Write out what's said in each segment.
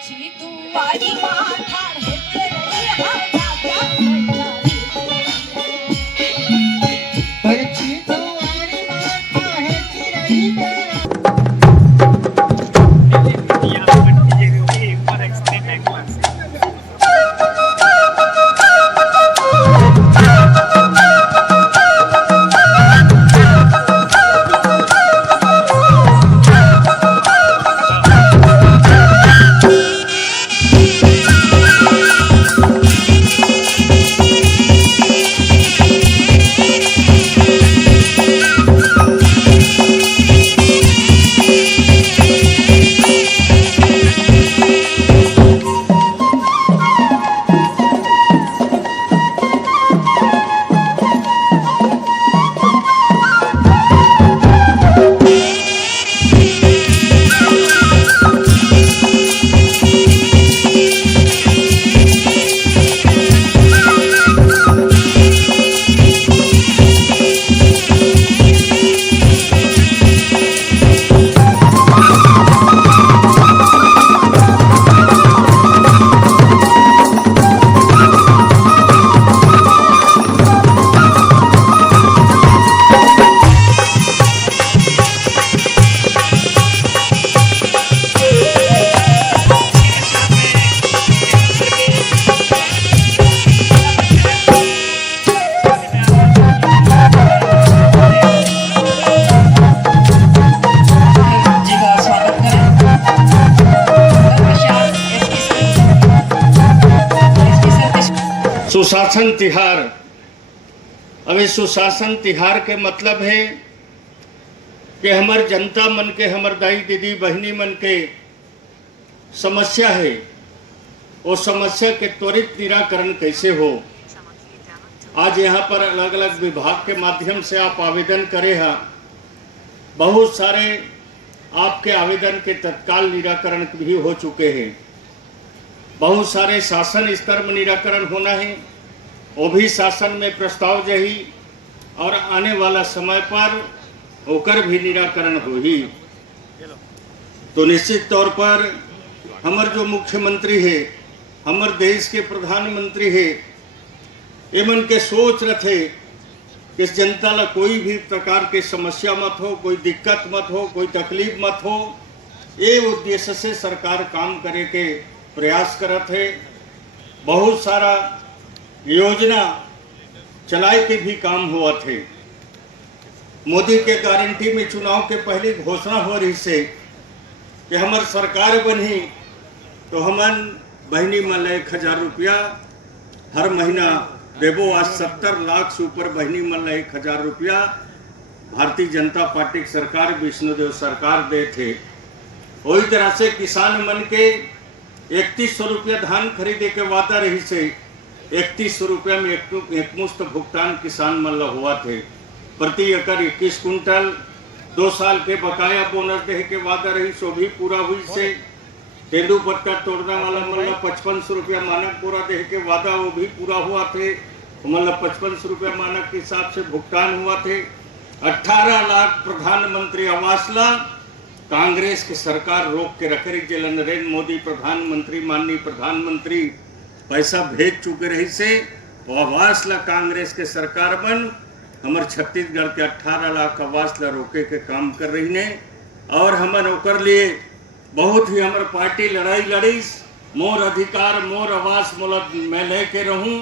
दुआरी माथा है तेरे हाथ परची दुआरी माथा है तेरे सुशासन तिहार। अभी सुशासन तिहार के मतलब है कि हमार जनता मन के, हमार दाई दीदी बहनी मन के समस्या है, वो समस्या के त्वरित निराकरण कैसे हो। आज यहाँ पर अलग अलग विभाग के माध्यम से आप आवेदन करे हैं, बहुत सारे आपके आवेदन के तत्काल निराकरण भी हो चुके हैं। बहुत सारे शासन स्तर में निराकरण होना है, वो भी शासन में प्रस्ताव जही और आने वाला समय पर होकर भी निराकरण हो ही। तो निश्चित तौर पर हमार जो मुख्यमंत्री है, हमार देश के प्रधानमंत्री है, ये मन के सोच रहे कि जनता ला कोई भी प्रकार के समस्या मत हो, कोई दिक्कत मत हो, कोई तकलीफ मत हो, ये उद्देश्य से सरकार काम करे के प्रयास करत है। बहुत सारा योजना चलाए के भी काम हुआ थे। मोदी के गारंटी में चुनाव के पहले घोषणा हो रही से कि हमार सरकार बनी तो हमन बहनी मन 1000 रुपया हर महीना देवो। आज 70 लाख से ऊपर बहनी मन 1000 रुपया भारतीय जनता पार्टी की सरकार, विष्णुदेव सरकार दे थे। वही तरह से किसान मन के 3100 रुपया धान खरीदे के वादा रही से 3100 रुपया में एकमुश्त भुगतान किसान मन हुआ थे। प्रति एकड़ 21 कुंटल 2 साल के बकाया बोनस दे के वादा रही सो भी पूरा हुई से। तेंदू पत्ता तोड़ने वाला मन 5500 रुपया मानक पूरा दे के वादा, वो भी पूरा हुआ थे। मतलब 5500 रुपया मानक के हिसाब से भुगतान हुआ थे। 18 लाख प्रधानमंत्री आवास ला कांग्रेस की सरकार रोक के रख रही। जिला नरेंद्र मोदी प्रधानमंत्री, माननीय प्रधानमंत्री पैसा भेज चुके रही से वो आवास ला कांग्रेस के सरकार बन हमारे छत्तीसगढ़ के 18 लाख आवास ला रोके के काम कर रही ने। और हमन ओकर लिए बहुत ही हमारे पार्टी लड़ाई लड़ी। मोर अधिकार मोर आवास मोला मैं लेके रहूं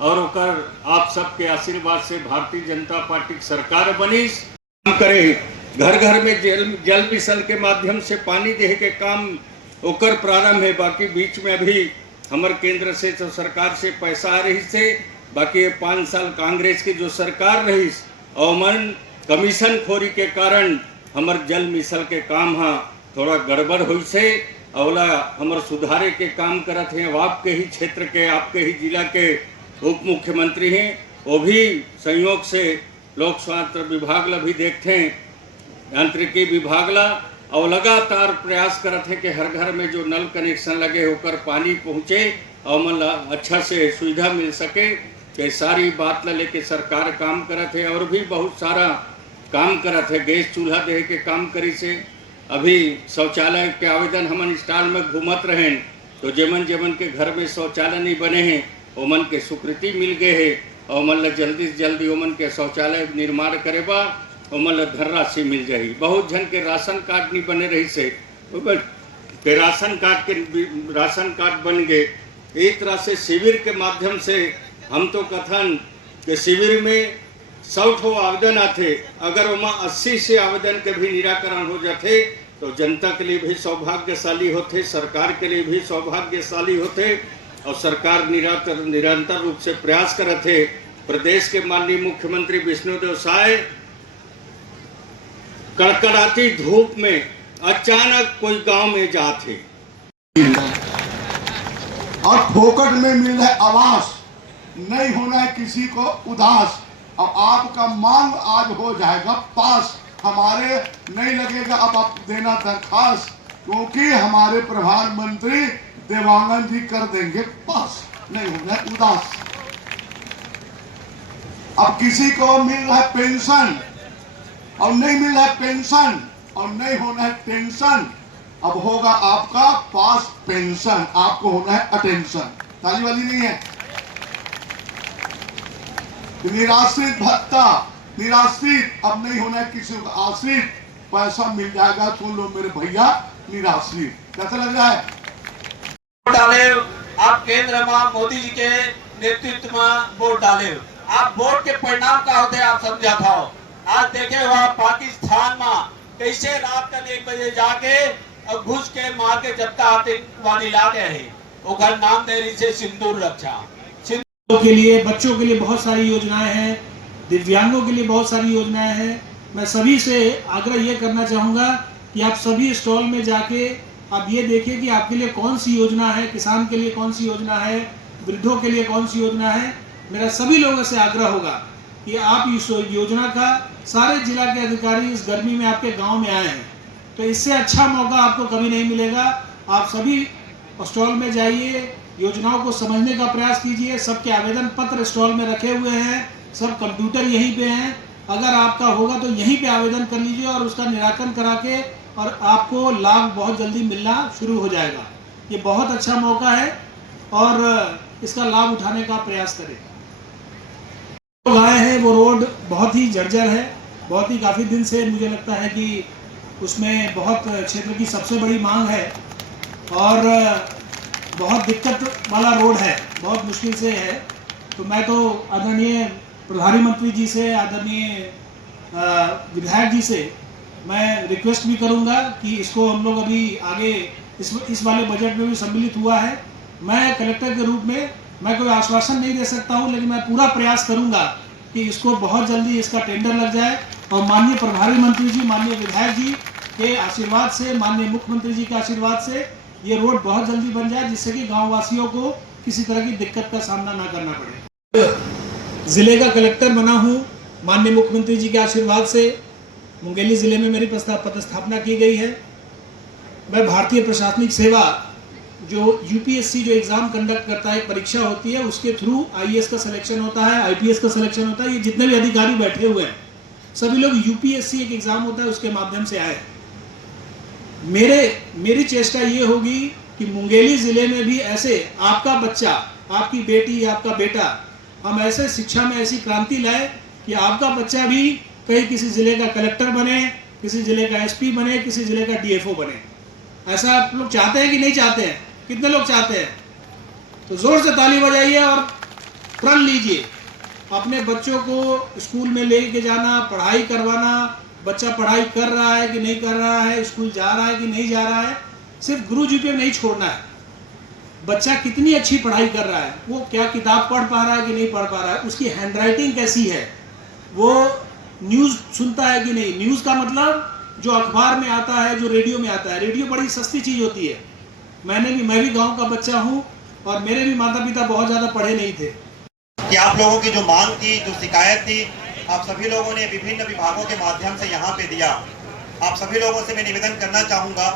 और ओकर आप सबके आशीर्वाद से भारतीय जनता पार्टी की सरकार बनी काम करे। घर घर में जल मिशन के माध्यम से पानी दे के काम ओकर प्रारंभ है। बाकी बीच में अभी हमारे केंद्र से तो सरकार से पैसा आ रही से, बाकी 5 साल कांग्रेस की जो सरकार रही और मन कमीशन खोरी के कारण हमारे जल मिशन के काम हाँ थोड़ा गड़बड़ हुई से अवला हमारे सुधारे के काम करत हैं। आपके ही क्षेत्र के, आपके ही जिला के उप मुख्यमंत्री हैं, वो भी संयोग से लोक स्वास्थ्य विभाग ला भी देखते हैं, यांत्रिकी विभाग ला, और लगातार प्रयास करते हैं कि हर घर में जो नल कनेक्शन लगे होकर पानी पहुँचे और मतलब अच्छा से सुविधा मिल सके। कि सारी बात ला लेके सरकार काम करत है और भी बहुत सारा काम करत है। गैस चूल्हा दे के काम करी से अभी शौचालय के आवेदन हमन स्टाल में घूमत रहें तो जेमन जेमन के घर में शौचालय नहीं बने हैं ओमन के स्वीकृति मिल गए है और ओमन ला जल्दी से जल्दी ओमन के शौचालय निर्माण करे बा ओमन ला धनराशि मिल जाही। बहुत जन के राशन कार्ड नहीं बने रही से के राशन कार्ड बन गए। एक तरह से शिविर के माध्यम से हम तो कथन के शिविर में 100 आवेदन आते, अगर वहाँ 80 से आवेदन के भी निराकरण हो जाते तो जनता के लिए भी सौभाग्यशाली होते, सरकार के लिए भी सौभाग्यशाली होते और सरकार निरंतर रूप से प्रयास करते। प्रदेश के माननीय मुख्यमंत्री विष्णुदेव साय कड़कड़ाती धूप में अचानक कोई गांव में जाते और फोकट में मिल रहा है आवास, नहीं होना है किसी को उदास। अब आपका मांग आज हो जाएगा पास, हमारे नहीं लगेगा अब आप देना दरखास्त, क्योंकि हमारे प्रधानमंत्री देवांगन जी कर देंगे पास, नहीं होना है उदास। अब किसी को मिल रहा है पेंशन और नहीं मिल रहा है पेंशन और नहीं होना है टेंशन, अब होगा आपका पास पेंशन, आपको होना है अटेंशन। ताली वाली नहीं है। निराश्रित भत्ता, निराश्रित अब नहीं होना है किसी को आश्रित, पैसा मिल जाएगा। सुन लो मेरे भैया, निराश्रित। कैसा लग रहा है? वोट डाले आप केंद्र में मोदी जी के नेतृत्व में वोट डाले, आप वोट के परिणाम का होते आप समझा था। आज देखे हुआ पाकिस्तान में कैसे रात का 1 बजे जाके और घुस के मार के जब तक आतंकवादी ला गए हैं, वो घर नाम दे रही से सिंदूर रक्षा। के लिए, बच्चों के लिए बहुत सारी योजनाएं हैं, दिव्यांगों के लिए बहुत सारी योजनाएं हैं। मैं सभी से आग्रह ये करना चाहूँगा कि आप सभी स्टॉल में जाके आप ये देखिए कि आपके लिए कौन सी योजना है, किसान के लिए कौन सी योजना है, वृद्धों के लिए कौन सी योजना है। मेरा सभी लोगों से आग्रह होगा कि आप इस योजना का, सारे जिला के अधिकारी इस गर्मी में आपके गाँव में आए हैं तो इससे अच्छा मौका आपको कभी नहीं मिलेगा। आप सभी स्टॉल में जाइए, योजनाओं को समझने का प्रयास कीजिए। सबके आवेदन पत्र स्टॉल में रखे हुए हैं, सब कंप्यूटर यहीं पे हैं। अगर आपका होगा तो यहीं पे आवेदन कर लीजिए और उसका निराकरण करा के और आपको लाभ बहुत जल्दी मिलना शुरू हो जाएगा। ये बहुत अच्छा मौका है और इसका लाभ उठाने का प्रयास करें। लोग आए हैं, वो रोड बहुत ही जर्जर है, बहुत ही काफ़ी दिन से मुझे लगता है कि उसमें बहुत क्षेत्र की सबसे बड़ी मांग है और बहुत दिक्कत वाला रोड है, बहुत मुश्किल से है। तो मैं तो आदरणीय प्रधानमंत्री जी से, आदरणीय विधायक जी से मैं रिक्वेस्ट भी करूंगा कि इसको हम लोग अभी आगे इस वाले बजट में भी सम्मिलित हुआ है। मैं कलेक्टर के रूप में मैं कोई आश्वासन नहीं दे सकता हूं, लेकिन मैं पूरा प्रयास करूंगा कि इसको बहुत जल्दी इसका टेंडर लग जाए और माननीय प्रभारी मंत्री जी, माननीय विधायक जी के आशीर्वाद से, माननीय मुख्यमंत्री जी के आशीर्वाद से ये रोड बहुत जल्दी बन जाए, जिससे कि गाँव वासियों को किसी तरह की दिक्कत का सामना ना करना पड़े। जिले का कलेक्टर बना हूँ, माननीय मुख्यमंत्री जी के आशीर्वाद से मुंगेली जिले में मेरी पदस्थापना की गई है। मैं भारतीय प्रशासनिक सेवा जो यूपीएससी जो एग्ज़ाम कंडक्ट करता है, एक परीक्षा होती है, उसके थ्रू आईएएस का सिलेक्शन होता है, आईपीएस का सिलेक्शन होता है। ये जितने भी अधिकारी बैठे हुए हैं सभी लोग यूपीएससी एक एग्ज़ाम होता है उसके माध्यम से आए। मेरी चेष्टा ये होगी कि मुंगेली ज़िले में भी ऐसे आपका बच्चा, आपकी बेटी, आपका बेटा, हम ऐसे शिक्षा में ऐसी क्रांति लाए कि आपका बच्चा भी कहीं किसी ज़िले का कलेक्टर बने, किसी ज़िले का एसपी बने, किसी ज़िले का डीएफओ बने। ऐसा आप लोग चाहते हैं कि नहीं चाहते हैं? कितने लोग चाहते हैं? तो ज़ोर से ताली बजाइए और प्रण लीजिए। अपने बच्चों को स्कूल में ले के जाना, पढ़ाई करवाना, बच्चा पढ़ाई कर रहा है कि नहीं कर रहा है, स्कूल जा रहा है कि नहीं जा रहा है, सिर्फ गुरुजी पे नहीं छोड़ना है। बच्चा कितनी अच्छी पढ़ाई कर रहा है, वो क्या किताब पढ़ पा रहा है कि नहीं पढ़ पा रहा है, उसकी हैंडराइटिंग कैसी है, वो न्यूज़ सुनता है कि नहीं। न्यूज़ का मतलब जो अखबार में आता है, जो रेडियो में आता है। रेडियो बड़ी सस्ती चीज़ होती है। मैं भी गाँव का बच्चा हूँ और मेरे भी माता पिता बहुत ज़्यादा पढ़े नहीं थे। कि आप लोगों की जो मांग थी, जो शिकायत थी, आप सभी लोगों ने विभिन्न विभागों के माध्यम से यहाँ पे दिया। आप सभी लोगों से मैं निवेदन करना चाहूँगा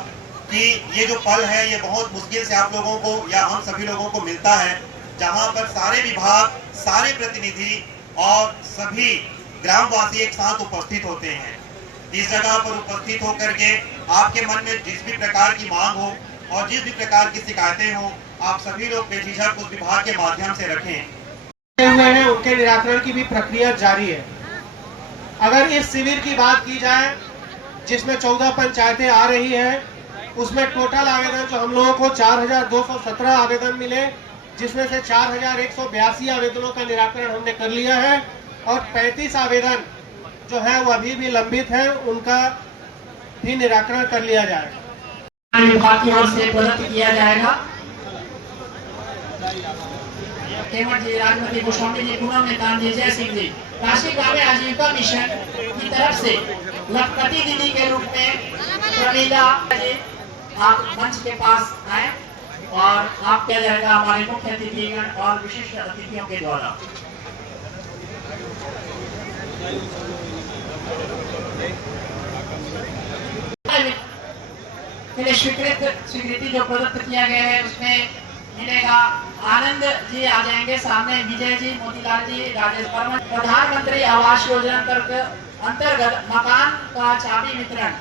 कि ये जो पल है ये बहुत मुश्किल से आप लोगों को या हम सभी लोगों को मिलता है, जहाँ पर सारे विभाग, सारे प्रतिनिधि और सभी ग्रामवासी एक साथ उपस्थित होते हैं। इस जगह पर उपस्थित होकर के आपके मन में जिस भी प्रकार की मांग हो और जिस भी प्रकार की शिकायतें हो, आप सभी लोग बेझिझक उस विभाग के माध्यम से रखें। हुए हैं उनके निराकरण की भी प्रक्रिया जारी है। अगर इस शिविर की बात की जाए जिसमें 14 पंचायतें आ रही हैं, उसमें टोटल आवेदन जो हम लोगों को 4217 आवेदन मिले, जिसमें से 4182 आवेदनों का निराकरण हमने कर लिया है और 35 आवेदन जो है वो अभी भी लंबित है, उनका भी निराकरण कर लिया जाएगा। विभाग की ओर से प्रदत्त किया जाएगा। केवट जी, राजमती गोस्वामी जी, पूनम नेतान जी, जय सिंह जी, काशी ग्रामीण आजीविका मिशन की तरफ से लखपति दीदी के रूप में प्रमीला जी आप मंच के पास आए और आप किया जाएगा हमारे मुख्य अतिथिगण और विशिष्ट अतिथियों के द्वारा। स्वीकृति जो प्रदत्त किया गया है उसमें मिलेगा। आनंद जी आ जाएंगे सामने, विजय जी, मोतीलाल जी, राजेश वर्मा। प्रधानमंत्री आवास योजना अंतर्गत मकान का चाबी वितरण।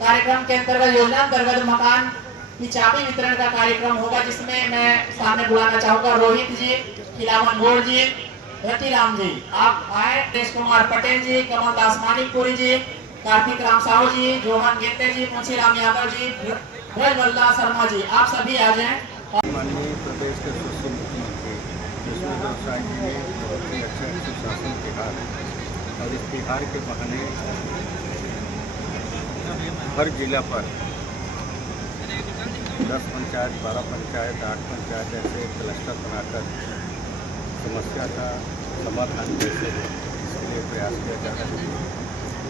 कार्यक्रम के अंतर्गत योजना अंतर्गत मकान की चाबी वितरण का कार्यक्रम होगा, जिसमें मैं सामने बुलाना चाहूंगा रोहित जी, खिलावन गौड़ जी, रतिराम जी, आप आए। तेज कुमार पटेल जी, कमल दास मानिकपुरी जी, कार्तिक राम साहू जी, जोहन गेते जी, मुंशीराम यादव जी, ब्रजवल्लभ शर्मा जी, आप सभी आ जाएं। माननीय प्रदेश के सुशील मुख्यमंत्री जिसमें व्यवसाय जी ने बहुत ही अच्छा सुशासन तिहार है और इस तिहार के बहाने हर जिला पर 10 पंचायत, 12 पंचायत, 8 पंचायत ऐसे क्लस्टर बनाकर समस्या का समाधान कैसे हो इसके लिए प्रयास किया जा रहा है।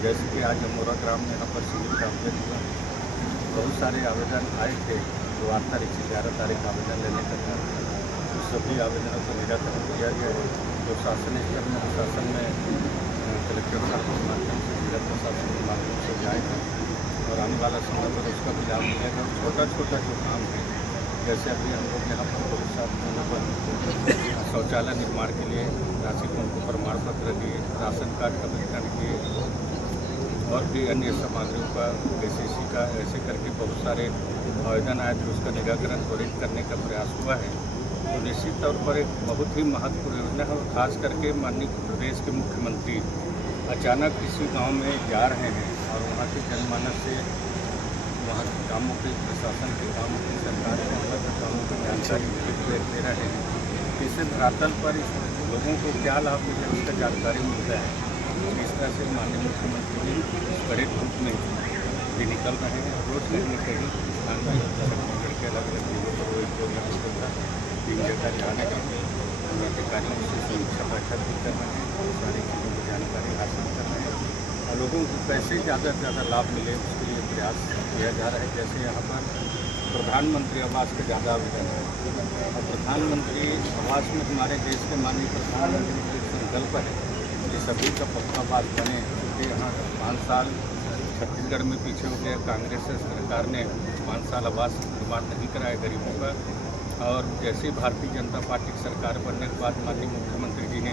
जैसे कि आज अमोरा ग्राम में यहाँ पर शिविर का आयोजन हुआ, बहुत सारे आवेदन आए थे जो 8 तारीख से 11 तारीख आवेदन लेने का था, तो सभी आवेदनों का निराकरण किया गया है। जो शासन स्तर में प्रशासन में कलेक्टर साहब के माध्यम से, जिला प्रशासन के माध्यम से जाएगा और आने वाला समय पर उसका भी लाभ मिलेगा। छोटा छोटा जो काम है, जैसे अभी हम लोग यहाँ पर बहुत सारे पर शौचालय निर्माण के लिए राशि को प्रमाण पत्र दिए, राशन कार्ड का वितरण किए और भी अन्य सामग्रियों का KCC का, ऐसे करके बहुत सारे आवेदन आए थे, उसका निराकरण त्वरित करने का प्रयास हुआ है। तो निश्चित तौर पर एक बहुत ही महत्वपूर्ण योजना है और खास करके माननीय प्रदेश के मुख्यमंत्री अचानक किसी गांव में जा रहे हैं और वहाँ के जनमानस से वहाँ के कामों के, प्रशासन के कामों की, सरकार के अंदर के कामों की जानकारी दे रहे हैं। इससे धरातल पर लोगों को क्या लाभ मिले उसका जानकारी मिलता है। इस तरह से माननीय मुख्यमंत्री बड़े रूप में भी निकल रहे हैं। रोज कहीं न कहीं स्थान में छत्तीसगढ़ के अलग अलग जिलों पर रोज 2 जगह जाने का अधिकारियों से समीक्षा बैठक भी कर रहे हैं, सारी चीज़ों की जानकारी हासिल कर रहे हैं और लोगों को कैसे ज़्यादा से ज़्यादा लाभ मिले उसके लिए प्रयास किया जा रहा है। जैसे यहाँ पर प्रधानमंत्री आवास के ज़्यादा आवेदन है और प्रधानमंत्री आवास में हमारे देश के माननीय प्रधानमंत्री का संकल्प है कि सभी का पक्का आवास बने, क्योंकि यहाँ 5 साल छत्तीसगढ़ में पीछे हो गया। कांग्रेस सरकार ने 5 साल आवास निर्माण नहीं कराया गरीबों का और जैसे भारतीय जनता पार्टी की सरकार बनने के बाद माननीय मुख्यमंत्री जी ने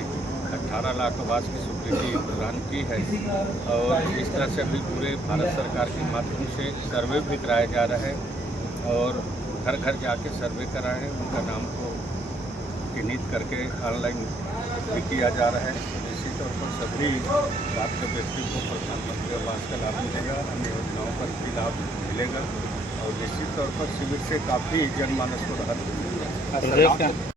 18 लाख आवास की स्वीकृति प्रदान की है और इस तरह से अभी पूरे भारत सरकार के माध्यम से सर्वे भी कराया जा रहा है और घर घर जाके सर्वे कराए हैं, उनका नाम को चिन्हित करके ऑनलाइन भी किया जा रहा है। निश्चित तौर पर सभी पात्र व्यक्ति को प्रधानमंत्री आवास का लाभ मिलेगा, अन्य योजनाओं पर भी लाभ मिलेगा और निश्चित तौर पर शिविर से काफ़ी जनमानस को राहत मिलेगा।